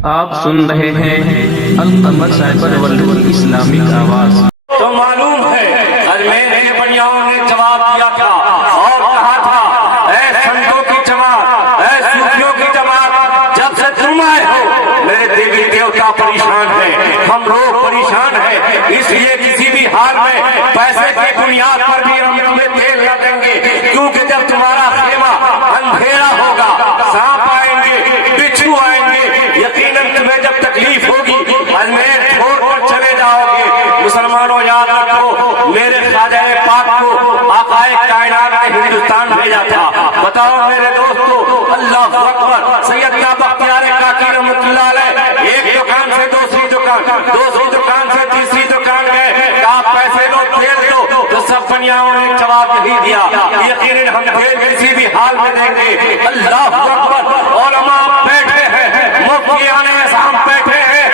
आप सुन रहे हैं अल-कमर साइबर वर्ल्ड इस्लामिक आवाज। तो मालूम है अजमेर के बनियाओं ने जवाब दिया था और कहा था, ऐ संतों की जमात, ऐ सूफियों की जमात, जब से तुम आए हो मेरे देवी देवता परेशान है, हम लोग परेशान है, इसलिए किसी भी हाल में पैसे की बुनियाद पर भी हम तुम्हें तेल न देंगे, क्योंकि जब तुम्हारा खेमा अंधेरा होगा, सांप आएंगे, बिच्छू आएंगे, यकीनन तुम्हें जब तकलीफ होगी अजमेर छोड़कर चले जाओगे। मुसलमानों याद रखो, मेरे ख्वाजा पाक को आकाए कायनात ने हिंदुस्तान भेजा था। बताओ मेरे दोस्तों, अल्लाह अकबर, सैयदना बख्तियार काकी रहमतुल्लाह अलैह एक दुकान से दूसरी दुकान से तीसरी दुकान गए, कहा पैसे दो, तेल दो, तो सब बनियाओं ने जवाब नहीं दिया, यकीनन हम तेल किसी भी हाल में देंगे। अल्लाह अकबर, उलमा बैठे हैं, मुफ्तियान निज़ाम बैठे हैं,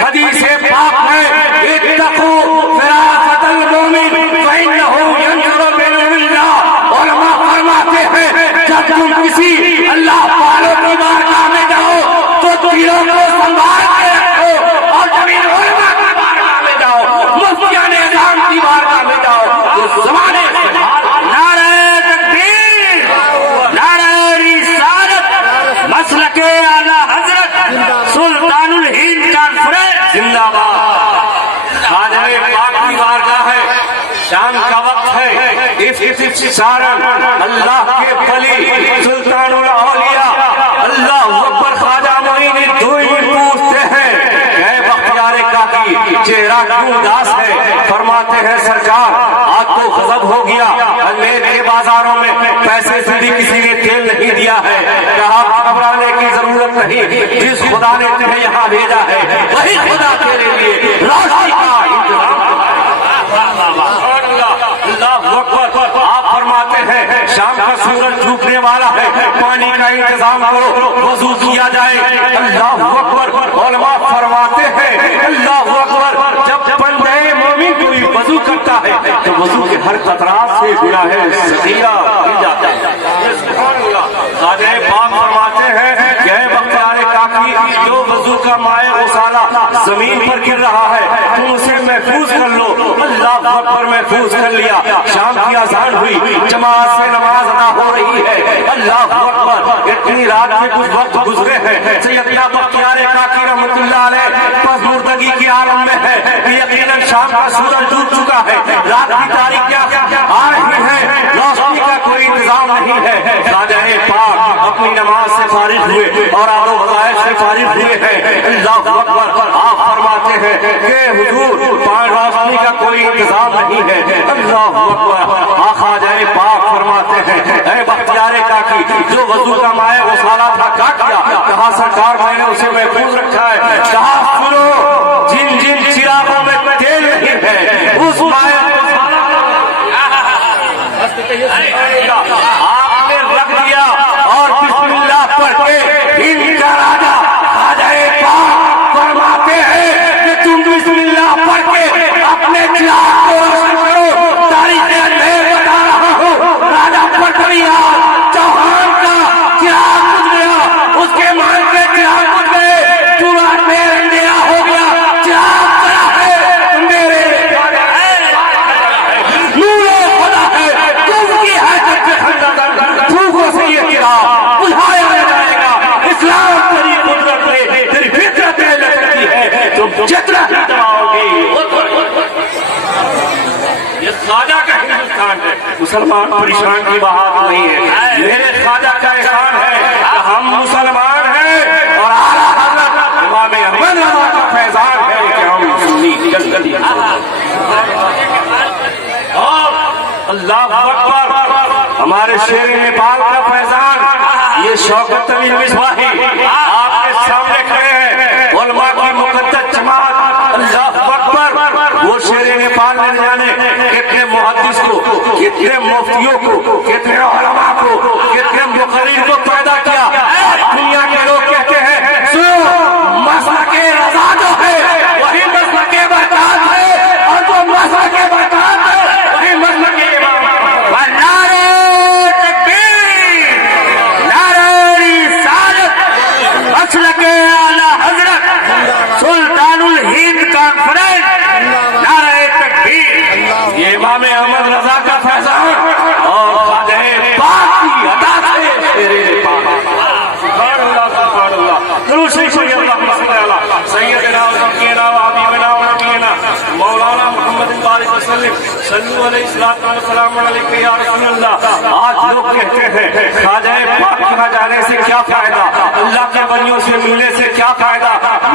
हदीस पाक है, इत्तक़ू फिरासतल मोमिन फ़इन्नहु यंज़ुरु बिनूरिल्लाह। उलमा फरमाते हैं, जब तुम किसी अल्लाह वालों की बारगाह में जाओ तो तीरों को संभाल के रखो, और जब इन उलमा की बारगाह में जाओ, मुफ्तियान निज़ाम की बारगाह में जाओ तो ज़माने से नारे तकबीर, नारे रिसालत, मसलके आला हज़रत सुल्तानुल हिंद कॉन्फ्रेंस जिंदाबाद। ख्वाजा पाक की बारगाह है, शाम का वक्त है, इस सारण अल्लाह के वली सुल्तानुल औलिया अल्लाह अकबर ख्वाजा मोइनुद्दीन पूछते हैं, ऐ बख्तियार काकी चेहरा क्यों उदास है? फरमाते हैं, सरकार आज तो गजब हो गया, अजमेर के बाजारों में पैसे से भी किसी ने तेल नहीं दिया है। कहा घबराने की जरूरत नहीं, जिस खुदा ने तुम्हें यहाँ भेजा है वही खुदा तेरे लिए रोशनी का इंतजाम। आप फरमाते हैं, शाम का सूरज डूबने वाला है, पानी का इंतजाम करो, वजू किया जाए। अल्लाह अकबर, उलमा फरमाते हैं, अल्लाह अकबर, जब बंदे मोमिन कोई वजू करता है तो वजू के हर कतरात से गुनाह सगीरा गिर जाता है। ख्वाजा पाक फरमाते हैं, बख्तियार काकी, जो वजू का माए गसाला जमीन पर गिर रहा है तुम उसे महफूज कर लो। अल्लाह अकबर, महफूज कर लिया। शाम की अज़ान हुई, जमात से नमाज अदा हो रही है। अल्लाह अकबर, इतनी रात के कुछ वक्त गुजरे हैं, सैयदना बख्तियार काकी रहमतुल्लाह अलैह पसमुर्दगी के आलम में है, यकीनन शाम का सूरज डूब चुका है, रात की तारीखियां आ रही है, रोशनी का कोई इंतजाम नहीं है। ख्वाजा पाक अपनी नमाज से फारिग हुए और आदो वज़ाइफ से फारिग हुए हैं। अल्लाह अकबर, आप फरमाते हैं कि हुजूर रोशनी का कोई इंतजाम नहीं है। अल्लाह अकबर, ख्वाजा पाक फरमाते हैं, ऐ बख्तियार काकी, जो वजू का माए गसाला था क्या किया? कहा सरकार मैंने उसे महफूज रखा है। कहा सुनो, जिन जिन चिरागों में तेल नहीं है उस माए आपने रख दिया और बिस्मिल्लाह पढ़ के इनका राजा ख्वाजा पाक फरमाते हैं कि तुम बिस्मिल्लाह पढ़ के अपने चिराग को रोशन करो। तारीख में बता रहा हूँ, राजा पटरियाल चौहान का चिराग बुझ गया, उसके मान के चिराग बुझ गए, पूरा मेर अंधेरा हो गया, चिराग बड़ा है मेरे नूरे खुदा है, तुमकी हैसियत से खंडन फूकों से ये चिराग बुझाया जाएगा। इस्लाम तेरी कुदरत में, तेरी फितरत में लगती है, तुम जितना ही दबाओगे। ये ख्वाजा का हिंदुस्तान है, मुसलमान परेशान की बात नहीं है। मेरे ख्वाजा का एहसान है कि हम मुसलमान हैं और आला हज़रत इमाम अहमद रज़ा का फैज़ान है कि हम सुन्नी जल्दी। अल्लाह अकबर, हमारे शेर नेपाल का फैज़ान ये शौकत अली मिसबाही आपके सामने खड़े हैं, उलमा की मुक़द्दस जमात। अल्लाह अकबर, वो शेर नेपाल ने जाने कितने मुहद्दिस को, कितने मुफ्तियों को, कितने उलमा को, कितने मुक़र्रिर को पैदा किया। दुनिया के लोग कहते हैं सुनो, मसलके रज़ा जो है वही मसलके बरकत है, और जो मसलके बरकत है वही मसलके इमाम। नारे तकबीर, नारे रिसालत, मसलके आला हज़रत सल्लल्लाहु अलैहि वसल्लम अलैहि या रसूलल्लाह। आज लोग कहते हैं ख्वाजा पाक यहाँ जाने से क्या फायदा, अल्लाह के वलियों से मिलने से क्या फायदा।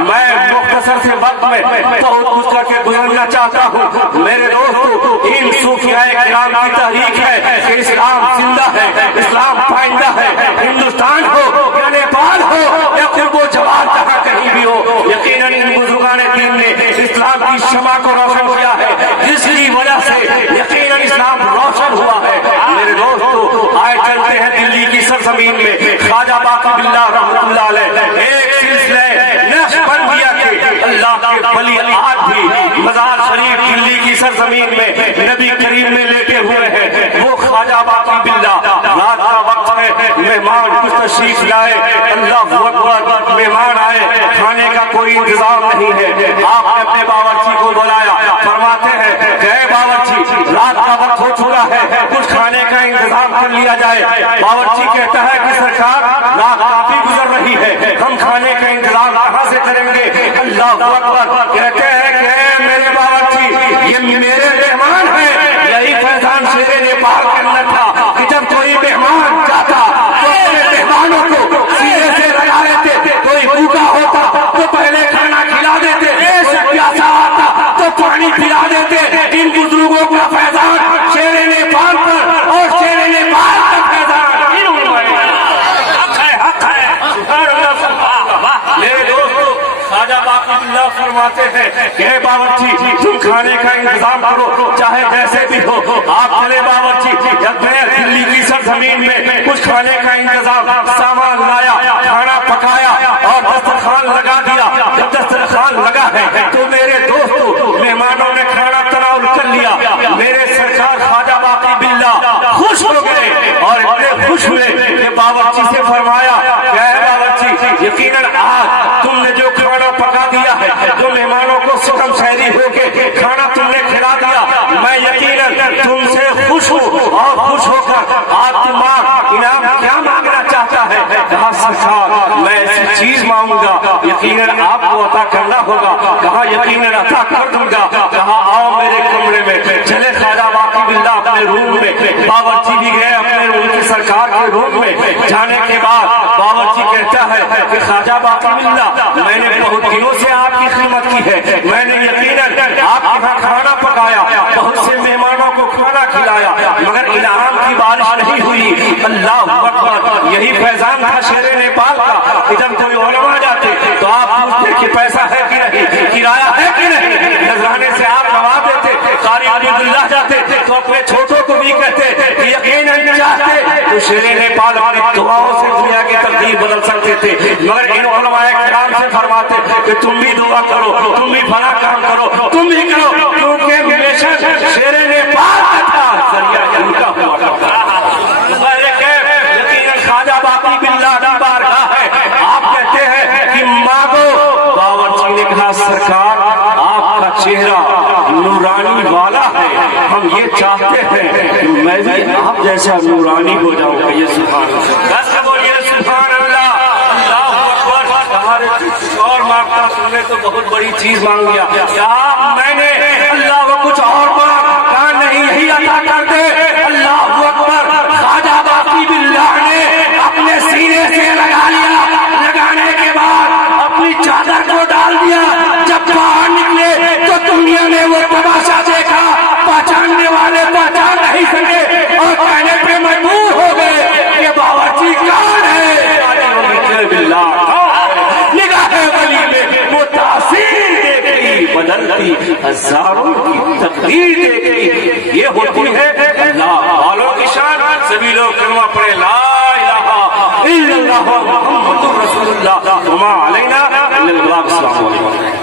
मैं मुख्तसर से वक्त में बहुत कुछ करके गुजरना चाहता हूँ। मेरे दोस्तों, इन सूफिया किराम की तहरीक है कि इस्लाम जिंदा है, इस्लाम पाइंदा है। हिंदुस्तान हो या नेपाल हो या कुर्बो जवान जहाँ कहीं भी हो, यकीनन इन बुजुर्गाने दीन ने इस्लाम की शमा को रोशन किया है, जिसकी वजह से यकीनन इस्लाम रोशन हुआ है। मेरे दोस्तों, आए चलते हैं दिल्ली की सरजमीन में। ख्वाजा बाकी बिल्लाह रहमतुल्लाह अलैह एक सिलसिले नक्शबंदिया के अल्लाह के वली आज भी मजार शरीफ दिल्ली की सरजमीन में नबी करीम में लेटे हुए हैं। वो ख्वाजा बाकी बिल्लाह, रात का वक्त है, मेहमान कुछ तशरीफ लाए, अल्लाह अकबर, मेहमान आए, खाने का कोई इंतजाम नहीं है। आपने अपने बावर्ची को बुलाया, फरमाते हैं गए बावर्ची, रात का वक्त हो चुका है, कुछ खाने का इंतजाम कर लिया जाए। बावर्ची कहता है कि सरकार, रात काफी गुजर रही है, हम खाने का इंतजाम कहाँ से करेंगे। अल्लाह अकबर, कहते हैं कि मेरे बावर्ची, ये मेरे मेहमान हैं। यही फैजान शेरे नेपाल के अंदर था कि जब कोई मेहमान जाता तो अपने मेहमानों को सीने से लगा लेते, कोई भूखा होता तो पहले खाना खिला देते, कोई प्यासा आता तो पानी पिला देते। इन बुजुर्गों का फैजान शेरे नेपाल पर और शेरे नेपाल का फैजान हक है। मेरे दोस्तों, ख्वाजा बाकी बिल्लाह फरमाते हैं कि बावर्ची, तुम खाने का इंतजाम करो, चाहे जैसे भी हो। आप चले बावर्ची, जब मैं दिल्ली की सरजमीन में कुछ खाने का इंतजाम, सामान लाया, खाना पकाया और दस्तरखान लगा दिया। जब दस्तरखान लगा है तो मेरे दोस्तों, मेहमानों ने खाना तनावुल कर लिया। मेरे सरकार ख्वाजा बाकी बिल्लाह खुश हो गए और इतने खुश हुए कि बावर्ची से फरमाया, क्या है बावर्ची, यकीनन आज तुमने जो खाना पका दिया है, जो मेहमानों को सुगम शहरी होके खाना तुमने खिला दिया, मैं यकीनन तुमसे खुश हूँ और खुश होकर आज तुम्हारा इनाम क्या मांगना चाहता है। कहा सरकार, मैं ऐसी चीज मांगूंगा, यकीनन आपको अता करना होगा। कहा यकीनन अता कर दूंगा। कहा आओ मेरे कमरे में। चले ख्वाजा बाकी बिल्लाह अपने रूम में, बावर्ची भी गए अपने रूम की सरकार के रूम में। जाने के बाद बावर्ची कहता है कि ख्वाजा बाकी बिल्लाह, मैंने बहुत दिनों से आपकी खिदमत की है, मैंने यकीनन आपके यहाँ खाना पकाया, बहुत से मेहमानों को खाना खिलाया, मगर इनाम की बारिश नहीं हुई। अल्लाह अकबर, यही फैजान था शेरे नेपाल का कि जब कोई उलमा जाते तो आप पूछते कि पैसा है कि नहीं, किराया है कि नहीं, नजराने से आप जवाब देते। कारी अब्दुल्लाह जाते तो अपने छोटों को भी कहते कि यकीनन चाहते तो शेरे नेपाल हमारी दुआओं से दुनिया की तकदीर बदल सकते थे। मगर इन उलमाए किराम से फरमाते कि तुम भी दुआ करो, तुम भी फला काम करो, तुम भी करो, क्योंकि हमेशा शेरे नेपाल का था, जरिया उनका हुआ करता। यकीनन ख्वाजा बाकी बिल्लाह की बारगाह है, आप कहते हैं कि मांगो। बावर्ची ने कहा सरकार, आपका चेहरा नूरानी वाला है, हम ये चाहते हैं कि मैं भी आप जैसा नूरानी हो जाऊंगा। ये सुभान अल्लाह, बोलिए सुभान अल्लाह, अल्लाहू अकबर। और मांगता, तुमने तो बहुत बड़ी चीज मांग लिया। क्या मैंने अल्लाह को कुछ और मांग, कहा नहीं, यही अता कर दे। अल्लाहू अकबर, ख्वाजा बाकी बिल्लाह ने अपने सीने से लगा लिया। लगाने के बाद अपनी चादर को डाल दिया। जब बाहर निकले तो दुनिया ने वो तमाशा देखा, पहचानने वाले पहचान नहीं सके और कहने पे मजबूर हो गए कि बावर्ची कौन है। निगाहे वली में वो तासीर देख गई, बदलती हजारों की तकदीर देख गई। ये होती है अल्लाह वालों की शान। सभी लोग कलमा पढ़े, ला इलाहा इल्लल्लाह मुहम्मदुर रसूलुल्लाह, वमा अलैना इल्लल बलाग। अस्सलामु अलैकुम।